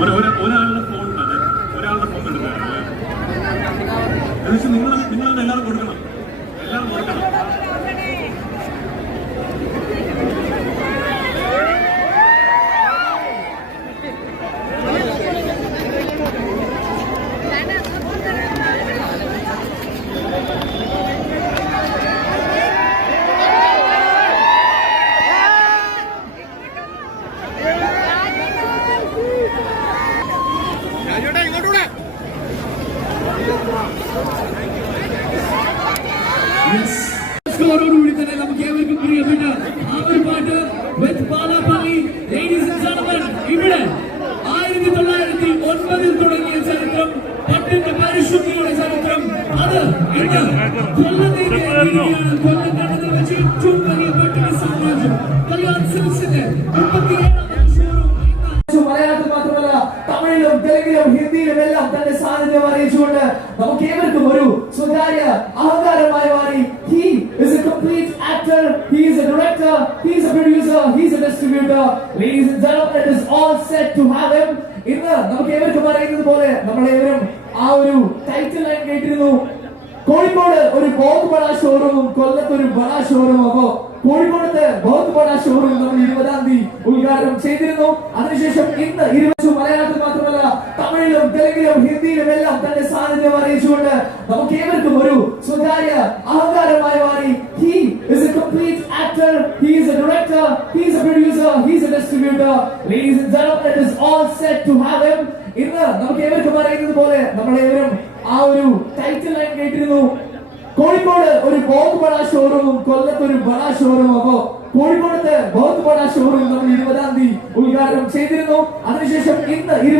ഒരു ഒരു- ഒരാളുടെ ഫോൺ അതെ ഒരാളുടെ ഫോൺ എടുക്കാറില്ല എന്നുവെച്ചാൽ സ്കോറോടുകൂടി തന്നെ നമുക്ക് ഏവർക്കും പ്രിയപ്പെട്ട ആ ഒരു പാട്ട് ഇവിടെ ആയിരത്തി തൊള്ളായിരത്തി ഒൻപതിൽ തുടങ്ങിയ ചരിത്രം പട്ടിന്റെ പരിശുദ്ധിയുടെ ചരിത്രം. അത് ഇന്ന് കൊല്ലത്തേക്ക് കൊല്ലം കണ്ടതിൽ വെച്ച് ഏറ്റവും വലിയ പട്ടിക സാമ്രാജ്യം കല്യാൺ സിൽസിന്റെ തമിഴിലും തെലുങ്കിലും ഹിന്ദിയിലും എല്ലാം തന്റെ സാന്നിധ്യം അറിയിച്ചുകൊണ്ട് നമുക്ക് ഏവർക്കും ഒരു സ്വകാര്യ അഹങ്കാരമായി മാറി. He is a director he is a producer he is a distributor. Ladies and gentlemen it is all set to have him. ഇന്ന് നമുക്ക് ഏവർക്കും അറിയുന്നത് പോലെ നമ്മളേവരും ആ ഒരു ടൈറ്റിൽ ലൈൻ കേട്ടിരുന്നു. കോഴിക്കോട് ഒരു ബോധ് ബഡ ഷോറൂമും കൊല്ലത്ത് ഒരു ബഡ ഷോറൂമും അപ്പോ കോഴിക്കോടത്തെ ബോധ് ബഡ ഷോറൂം നമ്മൾ ഇരുപതാം തീയതി ഉദ്ഘാടനം ചെയ്തിരുന്നു. അതിനുശേഷം ഇന്ന് ഇരുപത് മലയാളത്തിൽ മാത്രമല്ല തമിഴിലും തെലുങ്കിലും ഹിന്ദിയിലും എല്ലാം തന്റെ സാന്നിധ്യം അറിയിച്ചുകൊണ്ട് നമുക്ക് ഏവർക്കും ഒരു സ്വകാര്യ അഹങ്കാരമായി a director he is a producer he is a distributor. Ladies and gentlemen it is all set to have him. ഇന്ന് നമുക്ക് ഏവർക്കും അറിയുന്നത് പോലെ നമ്മളേവരും ആ ഒരു ടൈറ്റിൽ ലൈൻ കേട്ടിരുന്നു. കോഴിക്കോട് ഒരു ബോധ് ബഡ ഷോറൂമും കൊല്ലത്ത് ഒരു ബഡ ഷോറൂമും അപ്പോ കോഴിക്കോടത്തെ ബോധ് ബഡ ഷോറൂം നമ്മൾ ഇരുപതാം തീയതി ഉദ്ഘാടനം ചെയ്തിരുന്നു. അതിനുശേഷം ഇന്ന് ഇരുപത്